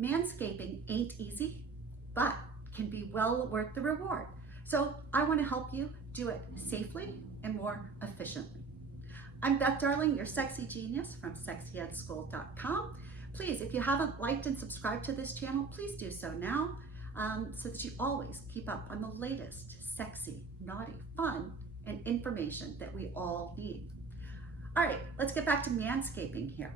Manscaping ain't easy, but can be well worth the reward. So I want to help you do it safely and more efficiently. I'm Beth Darling, your sexy genius from sexiestschool.com. Please, if you haven't liked and subscribed to this channel, please do so now, so that you always keep up on the latest sexy, naughty, fun, and information that we all need. All right, let's get back to manscaping here.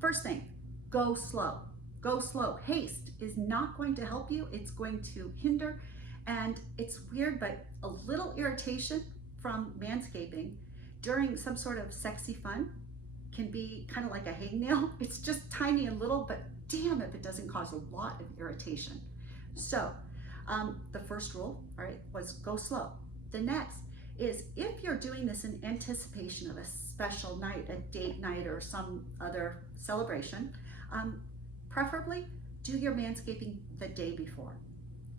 First thing, go slow. Go slow. Haste is not going to help you. It's going to hinder, and it's weird, but a little irritation from manscaping during some sort of sexy fun can be kind of like a hangnail. It's just tiny and little, but damn if it doesn't cause a lot of irritation. So the first rule, all right, was go slow. The next is, if you're doing this in anticipation of a special night, a date night, or some other celebration, preferably do your manscaping the day before.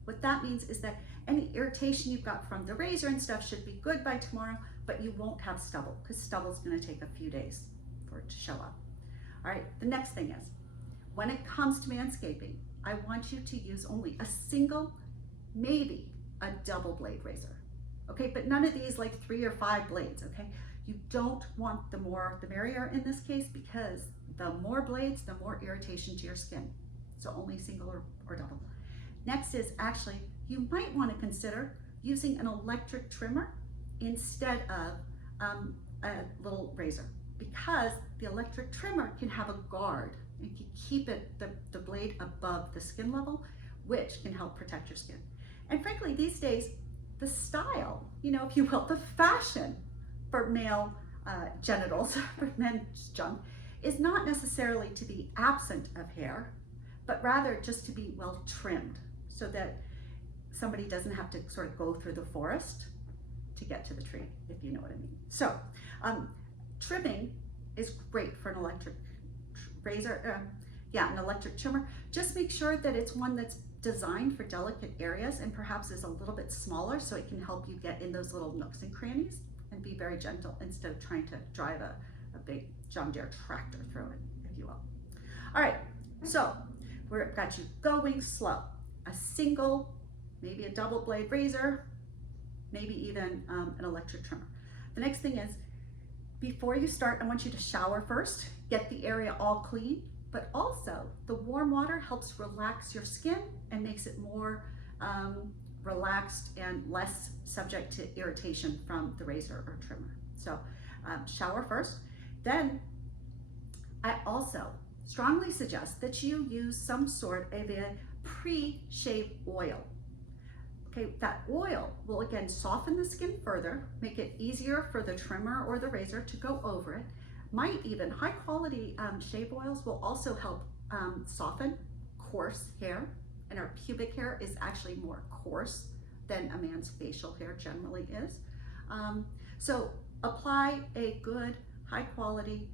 What that means is that any irritation you've got from the razor and stuff should be good by tomorrow, but you won't have stubble, because stubble is going to take a few days for it to show up. All right, the next thing is, when it comes to manscaping, I want you to use only a single, maybe a double blade razor. Okay, but none of these like 3 or 5 blades, okay? You don't want the more the merrier in this case, because the more blades, the more irritation to your skin. So only single or double. Next is, actually, you might want to consider using an electric trimmer instead of a little razor, because the electric trimmer can have a guard and can keep the blade above the skin level, which can help protect your skin. And frankly, these days, the style, you know, if you will, the fashion for male genitals, for men's junk, is not necessarily to be absent of hair, but rather just to be well trimmed, so that somebody doesn't have to sort of go through the forest to get to the tree, if you know what I mean. So trimming is great for an electric razor, an electric trimmer. Just make sure that it's one that's designed for delicate areas and perhaps is a little bit smaller, so it can help you get in those little nooks and crannies and be very gentle instead of trying to drive a big John Deere tractor through it, if you will. All right, so we've got you going slow. A single, maybe a double blade razor, maybe even an electric trimmer. The next thing is, before you start, I want you to shower first, get the area all clean, but also the warm water helps relax your skin and makes it more relaxed and less subject to irritation from the razor or trimmer. So shower first. Then I also strongly suggest that you use some sort of a pre-shave oil. Okay, that oil will again soften the skin further, make it easier for the trimmer or the razor to go over it. Might even, high quality shave oils will also help soften coarse hair, and our pubic hair is actually more coarse than a man's facial hair generally is. So apply a good high quality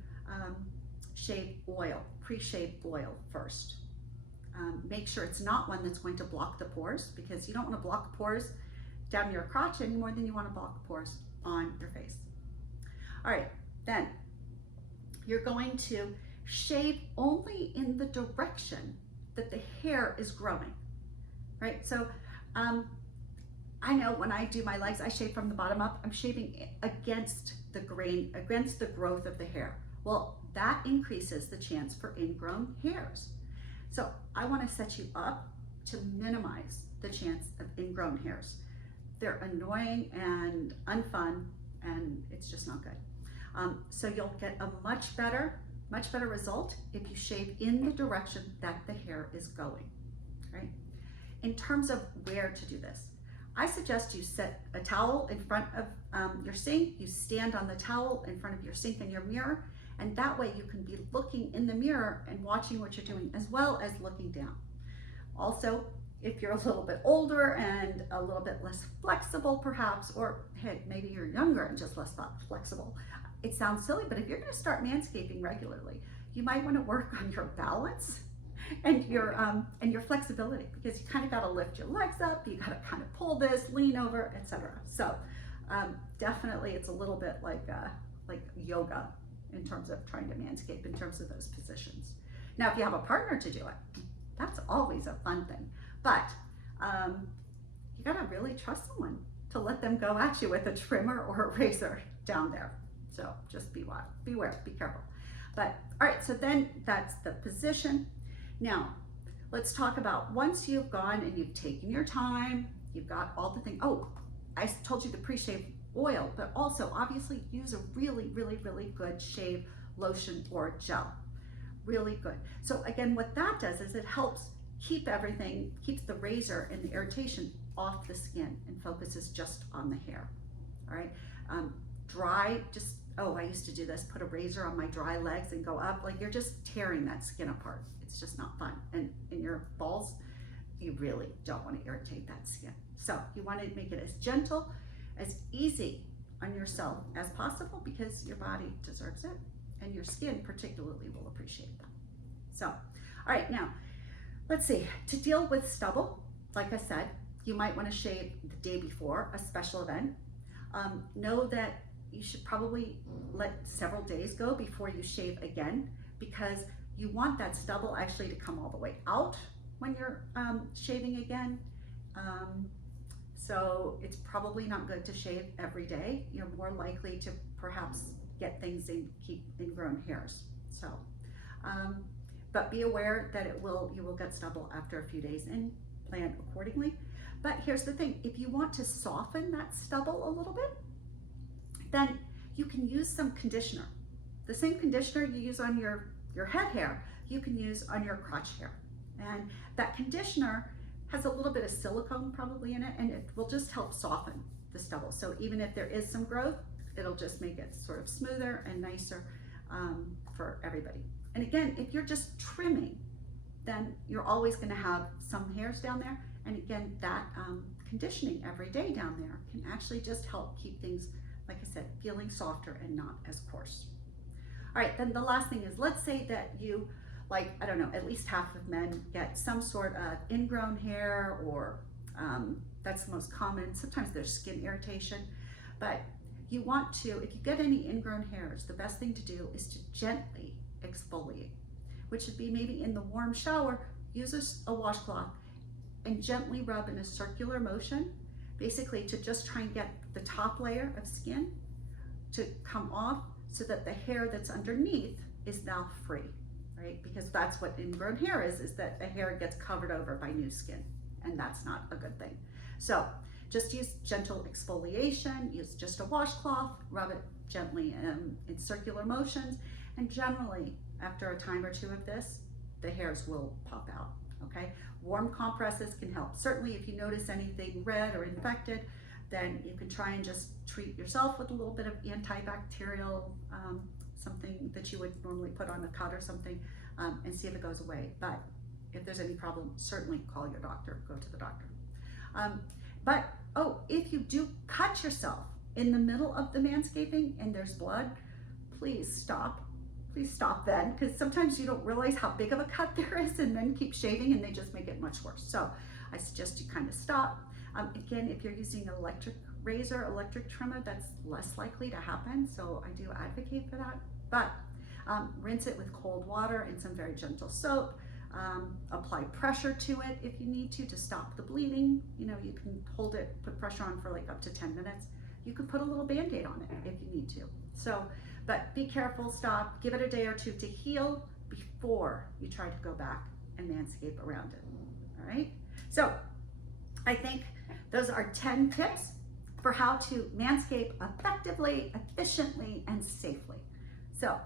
shave oil, pre-shave oil first. Make sure it's not one that's going to block the pores, because you don't want to block pores down your crotch any more than you want to block pores on your face. All right, then you're going to shave only in the direction that the hair is growing, right? So I know when I do my legs, I shave from the bottom up. I'm shaving against the grain, against the growth of the hair. Well, that increases the chance for ingrown hairs. So I want to set you up to minimize the chance of ingrown hairs. They're annoying and unfun, and it's just not good. So you'll get a much better result if you shave in the direction that the hair is going, right? In terms of where to do this, I suggest you set a towel in front of your sink. You stand on the towel in front of your sink and your mirror, and that way you can be looking in the mirror and watching what you're doing, as well as looking down. Also, if you're a little bit older and a little bit less flexible perhaps, or hey, maybe you're younger and just less flexible. It sounds silly, but if you're gonna start manscaping regularly, you might wanna work on your balance and your flexibility, because you kind of gotta lift your legs up, you gotta kind of pull this, lean over, etc. So definitely it's a little bit like yoga in terms of trying to manscape in terms of those positions. Now, if you have a partner to do it, That's always a fun thing. But you gotta really trust someone to let them go at you with a trimmer or a razor down there. So just beware, be careful. But all right, so then that's the position. Now, let's talk about once you've gone and you've taken your time, you've got all the things. Oh, I told you the pre-shave oil, but also obviously use a really, really, really good shave lotion or gel. Really good. So again, what that does is it helps keep everything, keeps the razor and the irritation off the skin and focuses just on the hair. All right. Dry, just, oh, I used to do this, put a razor on my dry legs and go up, like you're just tearing that skin apart. It's just not fun. And in your balls, you really don't want to irritate that skin. So you want to make it as gentle, as easy on yourself as possible, because your body deserves it and your skin particularly will appreciate that. So, all right, now let's see, to deal with stubble, like I said, you might want to shave the day before a special event. Know that you should probably let several days go before you shave again, because you want that stubble actually to come all the way out when you're shaving again. So it's probably not good to shave every day. You're more likely to perhaps get things in, keep ingrown hairs. So, but be aware that you will get stubble after a few days and plan accordingly. But here's the thing, if you want to soften that stubble a little bit, then you can use some conditioner. The same conditioner you use on your head hair, you can use on your crotch hair. And that conditioner has a little bit of silicone probably in it, and it will just help soften the stubble. So even if there is some growth, it'll just make it sort of smoother and nicer for everybody. And again, if you're just trimming, then you're always gonna have some hairs down there. And again, that conditioning every day down there can actually just help keep things, like I said, feeling softer and not as coarse. All right, then the last thing is, let's say that you, like, I don't know, at least half of men get some sort of ingrown hair, or that's the most common. Sometimes there's skin irritation, but you want to, if you get any ingrown hairs, the best thing to do is to gently exfoliate, which would be maybe in the warm shower, use a washcloth and gently rub in a circular motion, basically to just try and get the top layer of skin to come off, so that the hair that's underneath is now free, right? Because that's what ingrown hair is that the hair gets covered over by new skin, and that's not a good thing. So just use gentle exfoliation, use just a washcloth, rub it gently in circular motions, and generally after a time or two of this, the hairs will pop out, okay? Warm compresses can help. Certainly if you notice anything red or infected, then you can try and just treat yourself with a little bit of antibacterial, something that you would normally put on a cut or something, and see if it goes away. But if there's any problem, certainly call your doctor, go to the doctor. But, oh, if you do cut yourself in the middle of the manscaping and there's blood, please stop. Please stop then, because sometimes you don't realize how big of a cut there is and then keep shaving and they just make it much worse. So I suggest you kind of stop. Again, if you're using an electric razor, electric trimmer, that's less likely to happen. So I do advocate for that. But rinse it with cold water and some very gentle soap. Apply pressure to it if you need to stop the bleeding. You know, you can hold it, put pressure on for like up to 10 minutes. You could put a little Band-Aid on it if you need to. So, but be careful, stop, give it a day or two to heal before you try to go back and manscape around it, all right? So I think those are 10 tips for how to manscape effectively, efficiently, and safely. So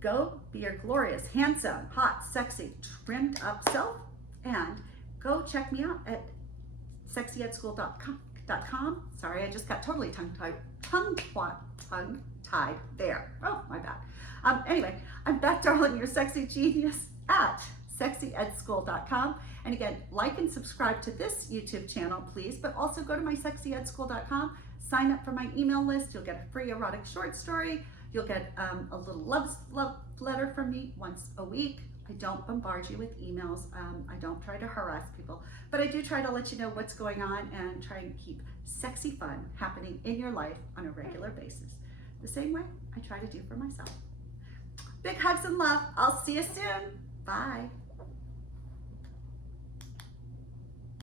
go be your glorious, handsome, hot, sexy, trimmed up self, and go check me out at sexiestschool.com. Sorry, I just got totally tongue-tied there. Oh, my bad. Anyway, I'm Beth Darling, your sexy genius at sexiestschool.com. And again, like and subscribe to this YouTube channel, please, but also go to my sexiestschool.com, sign up for my email list. You'll get a free erotic short story. You'll get a little love letter from me once a week. I don't bombard you with emails. I don't try to harass people, but I do try to let you know what's going on and try and keep sexy fun happening in your life on a regular basis. The same way I try to do for myself. Big hugs and love. I'll see you soon. Bye.